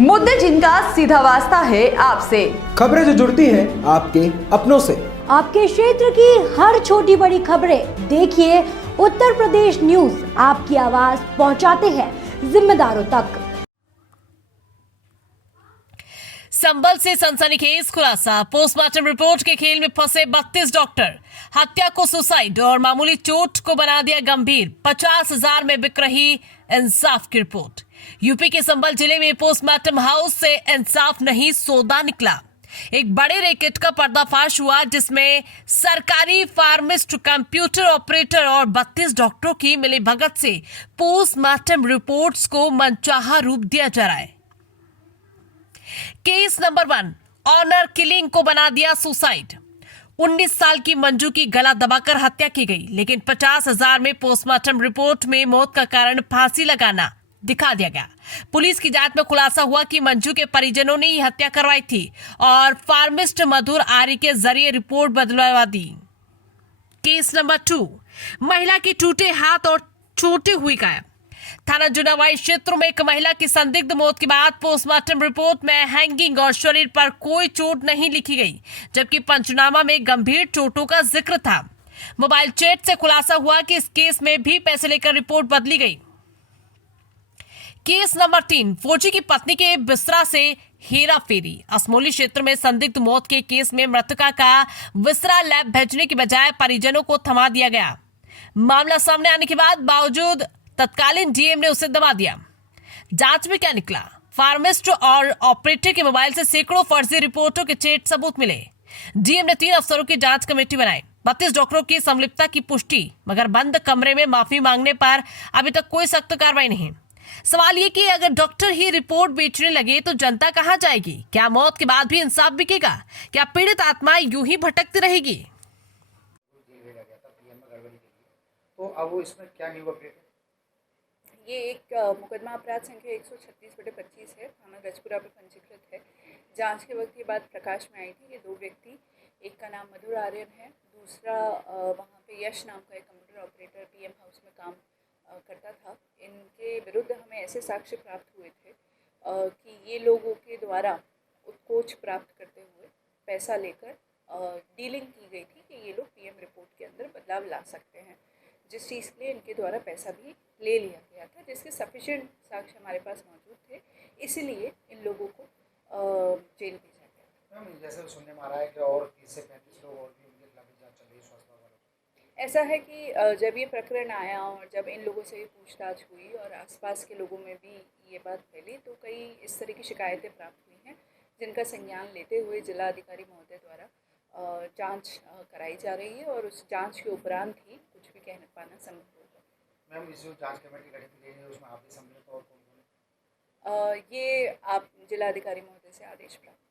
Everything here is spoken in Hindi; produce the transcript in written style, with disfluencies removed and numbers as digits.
मुद्दे जिनका सीधा वास्ता है आपसे, खबरें जो जुड़ती है आपके अपनों से। आपके क्षेत्र की हर छोटी बड़ी खबरें देखिए उत्तर प्रदेश न्यूज आपकी आवाज पहुंचाते हैं जिम्मेदारों तक। संबल से सनसनीखेज खुलासा, पोस्टमार्टम रिपोर्ट के खेल में फंसे 32 डॉक्टर, हत्या को सुसाइड और मामूली चोट को बना दिया गंभीर, 50,000 में बिक रही इंसाफ की रिपोर्ट। यूपी के संबल जिले में पोस्टमार्टम हाउस से इंसाफ नहीं सौदा निकला। एक बड़े रैकेट का पर्दाफाश हुआ जिसमें सरकारी फार्मिस्ट, कंप्यूटर ऑपरेटर और 32 डॉक्टरों की मिलीभगत से पोस्टमार्टम रिपोर्ट्स को मनचाहा रूप दिया जा रहा है। केस नंबर 1, ऑनर किलिंग को बना दिया सुसाइड। 19 साल की मंजू की गला दबाकर हत्या की गई, लेकिन 50,000 में पोस्टमार्टम रिपोर्ट में मौत का कारण फांसी लगाना दिखा दिया गया। पुलिस की जांच में खुलासा हुआ कि मंजू के परिजनों ने ही हत्या करवाई थी और फार्मिस्ट मधुर आर्य के जरिए रिपोर्ट बदलवा दी। केस नंबर 2, महिला के टूटे हाथ और छोटे हुई गायब। थाना जुनावाई क्षेत्र में एक महिला की संदिग्ध मौत के बाद पोस्टमार्टम रिपोर्ट में हैंगिंग और शरीर पर कोई चोट नहीं लिखी गई, जबकि पंचनामा में गंभीर चोटों का जिक्र था। मोबाइल चैट से खुलासा हुआ कि इस केस में भी पैसे लेकर रिपोर्ट बदली गई। केस नंबर 3, फौजी की पत्नी के बिस्तरा से हेरा फेरी। असमोली क्षेत्र में संदिग्ध मौत के केस में मृतका का बिस्तरा लैब भेजने की बजाय परिजनों को थमा दिया गया। मामला सामने आने के बाद बावजूद तत्कालीन डीएम ने उसे दबा दिया। जांच में क्या निकला? फार्मिस्ट और ऑपरेटर के मोबाइल से सैकड़ों फर्जी रिपोर्टों के चैट सबूत मिले। डीएम ने 3 अफसरों की जांच कमेटी बनाई, 32 डॉक्टरों की संलिप्तता की पुष्टि, मगर बंद कमरे में माफी मांगने पर अभी तक कोई सख्त कार्रवाई नहीं। सवाल ये कि अगर डॉक्टर ही रिपोर्ट बेचने लगे तो जनता कहां जाएगी? क्या मौत के बाद भी इंसाफ बिकेगा? क्या पीड़ित आत्मा यूं ही भटकती रहेगी? तो अब वो इसमें क्या न्यू अपडेट है? ये एक मुकदमा अपराध संख्या 136/25 है, थाना गजपुरा पर पंजीकृत है। जांच के वक्त ये बात प्रकाश में आई थी। ये 2 व्यक्ति, एक का नाम मधुर आर्यन है, दूसरा वहाँ पे यश नाम का एक कंप्यूटर ऑपरेटर पीएम हाउस में काम करता था। इनके विरुद्ध हमें ऐसे साक्ष्य प्राप्त हुए थे कि ये लोगों के द्वारा उत्कोच प्राप्त करते हुए पैसा लेकर डीलिंग की गई थी कि ये लोग पीएम रिपोर्ट के अंदर बदलाव ला सकते हैं, जिस चीज़ के लिए इनके द्वारा पैसा भी ले लिया गया था, जिसके सफिशिएंट साक्ष्य हमारे पास मौजूद थे। इसीलिए इन लोगों को जेल भेजा गया। मैम, जैसे सुनने में आ रहा है कि और 30 से 35 लोग और भी उनके खिलाफ जांच चल रही है स्वास्थ्य विभाग वालों। ऐसा है कि जब ये प्रकरण आया और जब इन लोगों से पूछताछ हुई और आसपास के लोगों में भी ये बात फैली, तो कई इस तरह की शिकायतें प्राप्त हुई हैं, जिनका संज्ञान लेते हुए जिलाधिकारी महोदय द्वारा जांच कराई जा रही है और उस जांच के उपरांत ही कुछ भी कह पाना संभव होगा। मैम, इस जो जांच कमेटी गठित की गई है उसमें आप भी सम्मिलित और कौन-कौन? ये आप जिलाधिकारी महोदय से आदेश प्राप्त